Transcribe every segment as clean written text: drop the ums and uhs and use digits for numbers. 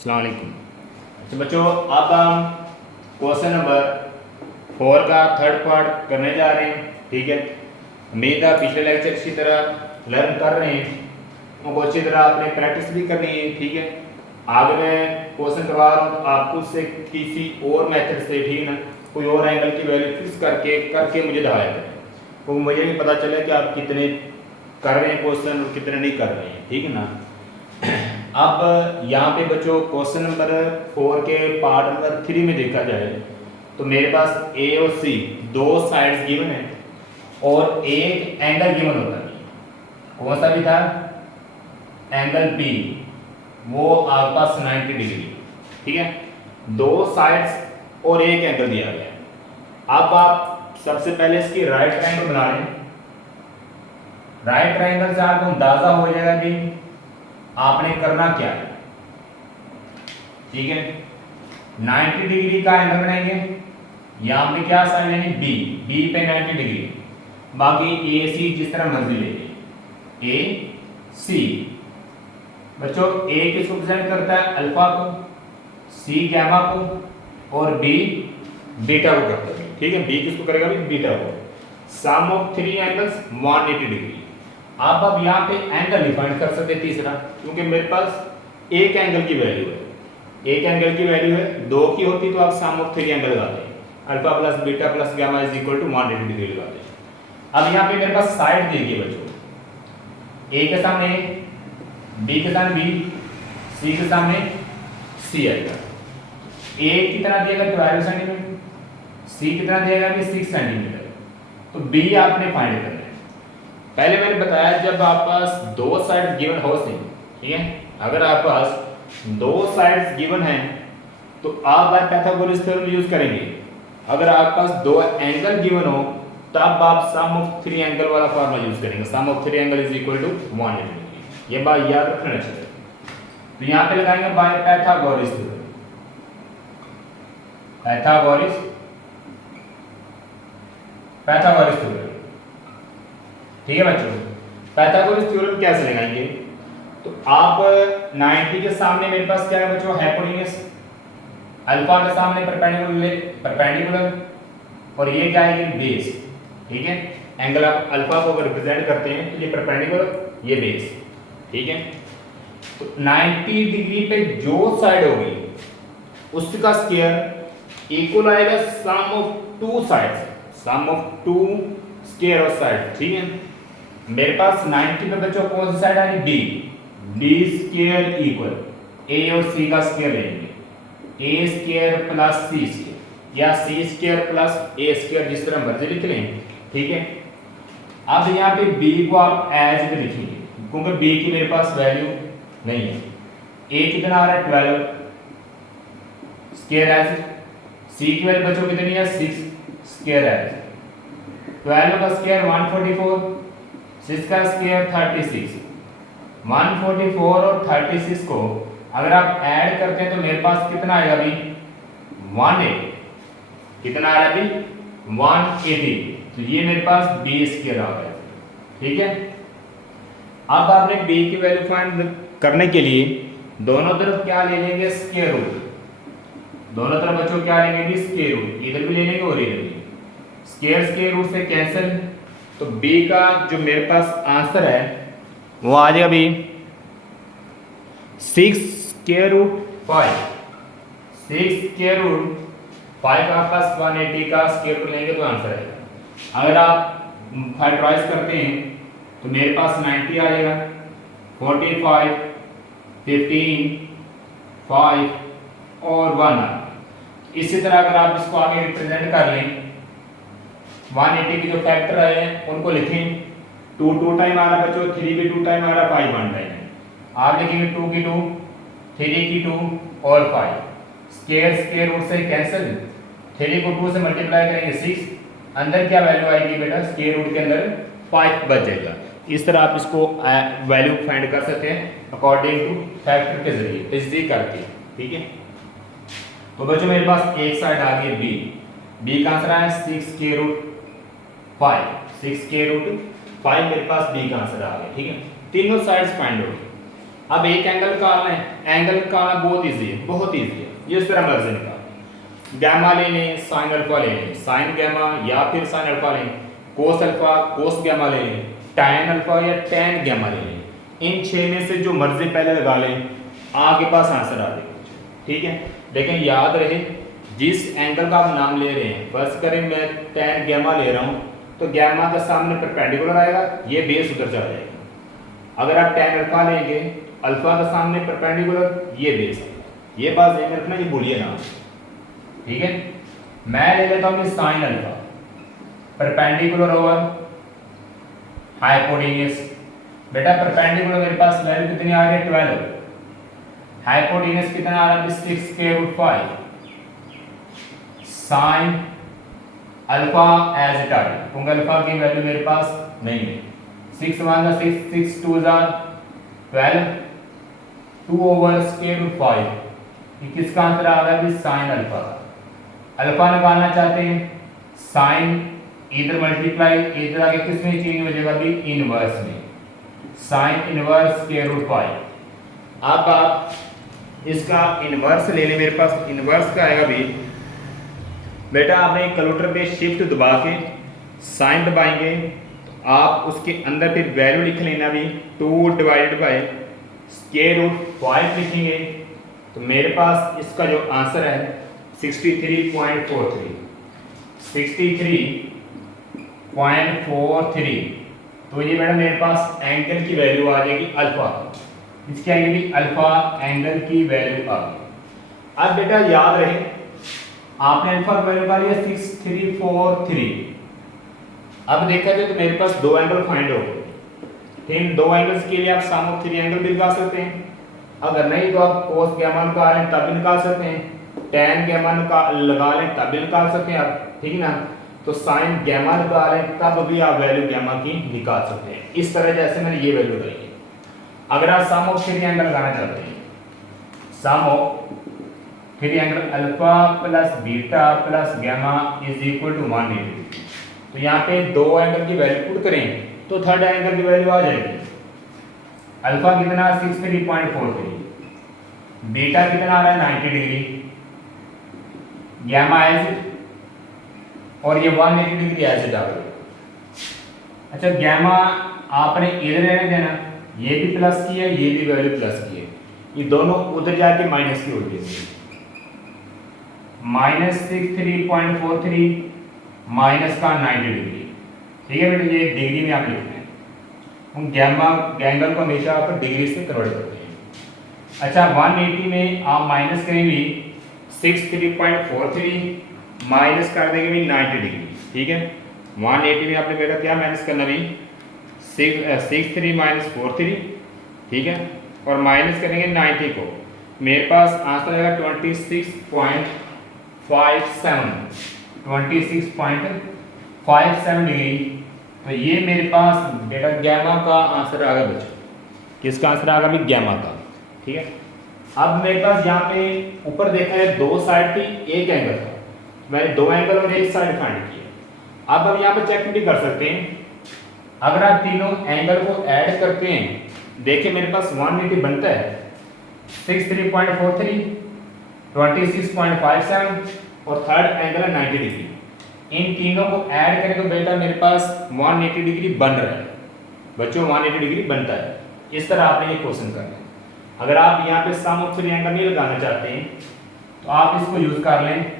अस्सलाम वालेकुम। अच्छा बच्चों, अब हम क्वेश्चन नंबर 4 का थर्ड पार्ट करने जा रहे हैं। ठीक है, उम्मीद है पिछले लेक्चर अच्छी तरह लर्न कर रहे हैं, उनको अच्छी तरह आपने प्रैक्टिस भी करनी है। ठीक है, आगे मैं क्वेश्चन करवा रहा हूँ, आपको उससे किसी और मेथड से, ठीक है ना, कोई और एंगल की वैल्यू फिक्स करके करके मुझे दिखाया करें, तो मुझे भी पता चले कि आप कितने कर रहे हैं क्वेश्चन और कितने नहीं कर रहे हैं। ठीक है ना। अब यहाँ पे बच्चों क्वेश्चन नंबर 4 के पार्ट नंबर 3 में देखा जाए तो मेरे पास ए और सी दो साइड्स गिवन है और एक एंगल गिवन होता है। कौन सा भी था? एंगल बी, वो आपके पास 90 डिग्री। ठीक है, दो साइड्स और एक एंगल दिया गया है। अब आप सबसे पहले इसकी राइट ट्रायंगल बना लें। राइट ट्रायंगल से आपको अंदाजा हो जाएगा कि आपने करना क्या है। ठीक है, 90 डिग्री का एंगल बनाएंगे। यहां पे क्या साइन लेंगे? बी, बी पे 90 डिग्री, बाकी ए सी जिस तरह मर्जी लेंगे। ए सी बच्चों, ए किसको रिप्रेजेंट करता है? अल्फा को, सी गैमा को और बी बीटा को करता है। ठीक है, बी किसको करेगा? बीटा को। सम ऑफ थ्री एंगल्स 180 डिग्री। आप अब यहाँ पे एंगल डिफाइन कर सकते हैं तीसरा, क्योंकि मेरे पास एक एंगल की वैल्यू है, एक एंगल की वैल्यू है, दो की होती तो आप सम ऑफ थ्री एंगल लगाते हैं, alpha plus beta plus gamma is equal to 180 degree लगाते हैं। अब यहाँ पे मेरे पास साइड दी गई बच्चों, ए के सामने बी के सामने बी, सी के सामने सी आएगा। ए कितना दिएगा? 12 सेंटीमीटर, सी कितना दिएगा? 6 सेंटीमीटर। तो बी आपने फाइंड करना है। पहले मैंने बताया जब आप पास दो साइड्स गिवन हो सी, ठीक है, अगर आप पास दो साइड्स गिवन हैं तो आप पाइथागोरस थ्योरम यूज करेंगे। अगर आप पास दो एंगल गिवन हो तब आप सम ऑफ थ्री एंगल वाला फॉर्मूला यूज करेंगे। Sum of three angle is equal to 180 degree. ये बात याद रखना चाहिए। तो यहां पे लगाएंगे by Pythagoras theorem. Pythagoras theorem. ठीक है बच्चों, पाइथागोरस थ्योरम कैसे लगाएंगे? तो आप 90 के सामने मेरे पास क्या है बच्चों? हाइपोटेन्यूज। अल्फा के सामने परपेंडिकुलर और ये क्या है? बेस। ठीक है, एंगल आप अल्फा को रिप्रेजेंट करते हैं तो ये परपेंडिकुलर, ये बेस। ठीक है, तो 90 डिग्री पे जो साइड होगी उसका स्क्वायर इक्वल आएगा sum of two sides, sum of two square of side. ठीक है, मेरे पास 90 पे बच्चों कौन सी साइड आएगी? D, D square equal A और सी का स्क्वायर लेंगे, A square plus C square या C square plus A square, जिस तरह मर्जी लिख लें। ठीक है, अब यहाँ पे बी को आप एज में लिखेंगे क्योंकि बी की मेरे पास वैल्यू नहीं है। ए कितना आ रहा है? 12 स्क्वायर एज, सी की वैल्यू बच्चों कितनी है? 6 स्क्वायर एज, 12 का स्क्वायर 144, 6 का स्क्वायर 36। 144 और 36 को अगर आप ऐड करते हैं तो मेरे पास कितना आएगा अभी? 180। कितना आ रहा है अभी? 180। तो ये मेरे पास बी स्क्वायर आ गया। ठीक है, अब आपने बी की वैल्यू फाइंड करने के लिए दोनों तरफ क्या ले लेंगे? Square root. दोनों तरफ बच्चों क्या लेंगे? Square root. इधर भी ले लेंगे और इधर भी। स्क्वायर रूट से कैंसिल, तो बी का जो मेरे पास आंसर है वो आ जाएगा अभी 6 स्क्वायर रूट 5। 6 स्क्वायर रूट 5 का प्लस 180 का स्क्वायर रूट लेंगे तो आंसर आएगा। अगर आप फैक्टराइज करते हैं तो मेरे पास 90 आ जाएगा, 45, 15, 5 और 1। इसी तरह अगर आप इसको आगे रिप्रेजेंट कर लें, 180 के जो फैक्टर आए हैं उनको लिखें। 2 2 टाइम आ रहा बच्चों, 3 भी 2 टाइम आ रहा, 5 1 टाइम है। आप लिखेंगे 2 की 2, 3 की 2 और 5। स्क्वायर रूट से कैंसिल, 3 को 2 से मल्टीप्लाई करेंगे 6, अंदर क्या वैल्यू आएगी बेटा? स्क्वायर रूट के अंदर 5 बच जाएगा। इस तरह आप इसको वैल्यू फाइंड कर सकते हैं अकॉर्डिंग टू फैक्टर के जरिए, इजी करके। ठीक है, तो बच्चों मेरे पास एक साइड आ गई बी, बी का आंसर आया 6 स्क्वायर रूट 5, 6 स्क्वायर रूट 5 मेरे पास बी का आंसर आ गया। ठीक है, तीनों साइड्स फाइंड हो गई। अब एक एंगल निकालना है, एंगल निकालना बहुत ईजी है, बहुत ईजी है। ये इस तरह मर्जी निकालना, गैमा ले लें, साइन अल्फा ले लें, साइन गैमा या फिर साइन अल्फा लें, कोस अल्फा कोस गैमा ले लें, टैन अल्फा या टैन गैमा ले लें। इन 6 में से जो मर्जी पहले लगा लें, आपके पास आंसर आ जाएगा। ठीक है, लेकिन याद रहे जिस एंगल का आप नाम ले रहे हैं, फर्स्ट करें मैं टैन गैमा ले रहा हूँ तो गैमा का सामने परपेंडिकुलर आएगा, ये बेस उधर चला जाएगा। अगर आप टैन अल्फा लेंगे, अल्फा का सामने परपेंडिकुलर, ये बेस आएगा। ये बात ध्यान रखना, ये भूलिए ना। ठीक है, मैं ले लेता हूँ कि sine alpha perpendicular over hypotenuse. बेटा परपेंडिकुलर मेरे पास वैल्यू कितनी आ रही है 12, हाइपोटेन्यूस कितना आ रहा है 6√5 sine alpha as it are, क्योंकि अल्फा की वैल्यू मेरे पास नहीं है। 6 1 6 6 2 12 2/√5, ये किसका आंसर आ रहा है साइन अल्फा का। अल्फा निकालना चाहते हैं, साइन इधर मल्टीप्लाई इधर आगे किस में चेंज हो जाएगा भी इनवर्स में, साइन इनवर्स √5। अब आप इसका इनवर्स ले लें, मेरे पास इनवर्स का आएगा भी बेटा, आपने कैलकुलेटर पे शिफ्ट दबा के साइन दबाएंगे, आप उसके अंदर फिर वैल्यू लिख लेना भी 2/√5 लिखेंगे तो मेरे पास इसका जो आंसर है 63.43 63.43। तो ये बेटा मेरे पास एंगल की वैल्यू आ जाएगी अल्फा, इसकी आएगी भी अल्फा एंगल की वैल्यू आ गई। अब बेटा याद रहे आपने अल्फा की वैल्यू निकाली है 6343। अब देखा जाए तो मेरे पास दो एंगल फाइंड हो गए। इन दो एंगल्स के लिए आप सम ऑफ 3 एंगल भी निकाल सकते हैं, अगर नहीं तो आप कोस गैमा निकाल लें तब भी निकाल सकते हैं, टैन गैमा लगा लें तब भी निकाल सकते हैं आप। ठीक है ना, तो साइन गैमा निकालें तब भी आप वैल्यू गैमा की निकाल सकते हैं। इस तरह जैसे मैंने ये वैल्यू लगाई है। अगर आप सम ऑफ 3 एंगल लगाना चाहते हैं, sum of 3 angle alpha plus beta plus gamma is equal to 180, तो यहाँ पे दो एंगल की वैल्यू पुट करें तो थर्ड एंगल की वैल्यू आ जाएगी। अल्फा कितना 63.43, बीटा कितना आ रहा है 90 डिग्री, गैमा एज और ये 180 डिग्री एज डाल। अच्छा गैमा आपने इधर रहने देना, ये भी प्लस की है, ये भी वैल्यू प्लस की है, ये दोनों उधर जाके माइनस की हो जाएगी। -63.43 माइनस का 90 डिग्री। ठीक है बेटा, ये डिग्री में आप लिखते हैं, हम गैमा एंगल को हमेशा आप डिग्री से कन्वर्ट करते हैं। अच्छा 180 में आप माइनस करेंगे 63.43 माइनस कर देंगे भी 90 डिग्री। ठीक है, 180 में आपने बेटा क्या माइनस करना भी 63 माइनस 43। ठीक है, और माइनस करेंगे 90 को, मेरे पास आंसर आएगा 26.57 डिग्री। तो ये मेरे पास बेटा गैमा का आंसर आ गया बच्चों, किसका आंसर आ गया भी गैमा का। ठीक है, अब मेरे पास यहाँ पे ऊपर देखा है दो साइड थी एक एंगल था, मैंने दो एंगल और एक साइड फाइंड किया। अब हम यहाँ पे चेक भी कर सकते हैं, अगर आप तीनों एंगल को ऐड करते हैं, देखिए मेरे पास 180 बनता है 63.43 26.57 और थर्ड एंगल है 90 डिग्री। इन तीनों को ऐड करें तो बेटा मेरे पास 180 डिग्री बन रहा है बच्चों, 180 डिग्री बनता है। इस तरह आपने ये क्वेश्चन करना है। अगर आप यहाँ पे सम ऑफ 3 एंगल नहीं लगाना चाहते हैं तो आप इसको यूज कर लें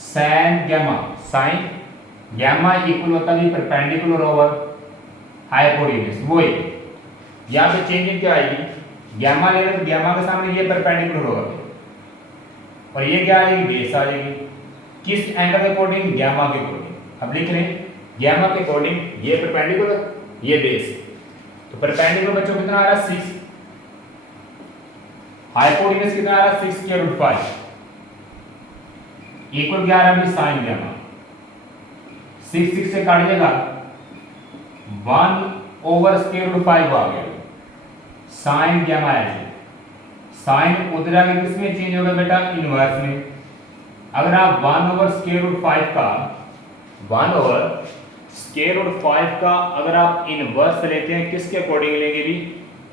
sine gamma, sine gamma equal होता है परपेंडिकुलर ओवर हाइपोटेन्यूस। वो यहाँ पे चेंजिंग क्या आएगी, गैमा ले रहे तो गैमा के सामने ये परपेंडिकुलर होगा और ये क्या आ जाएगी बेस आ जाएगी। किस एंगल के अकॉर्डिंग, गैमा के अकॉर्डिंग। अब लिख लें गैमा के अकॉर्डिंग ये परपेंडिकुलर ये बेस, तो परपेंडिकुलर बच्चों कितना आ रहा है 6, हाइपोटेन्यूस कितना आ रहा है 6√5 इक्वल क्या आ रहा है साइन गैमा। 6 से काटिएगा 1/√5 आ गया साइन गैमा एज। साइन उधर आगे किस में चेंज होगा बेटा इनवर्स में। अगर आप 1/√5 का 1/√5 का अगर आप इनवर्स लेते हैं किसके अकॉर्डिंग लेंगे भी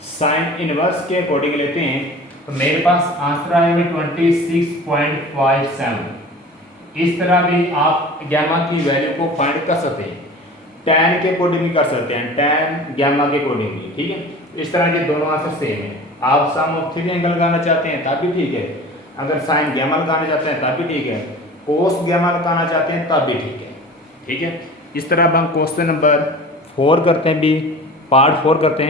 साइन इनवर्स के अकॉर्डिंग लेते हैं तो मेरे पास आंसर आएगा 26.57। इस तरह भी आप गैमा की वैल्यू को फाइंड कर सकते हैं, tan के अकॉर्डिंग भी कर सकते हैं, tan गैमा के अकॉर्डिंग भी, ठीक है। इस तरह के दोनों आंसर सेम है। आप सम ऑफ थ्री एंगल लगाना चाहते हैं तब भी ठीक है, अगर साइन गैमा लगाना चाहते हैं तब भी ठीक है, कोस गैमा लगाना चाहते हैं तब भी ठीक है, ठीक है। इस तरह अब हम क्वेश्चन नंबर 4 करते हैं, भी पार्ट 4 करते हैं।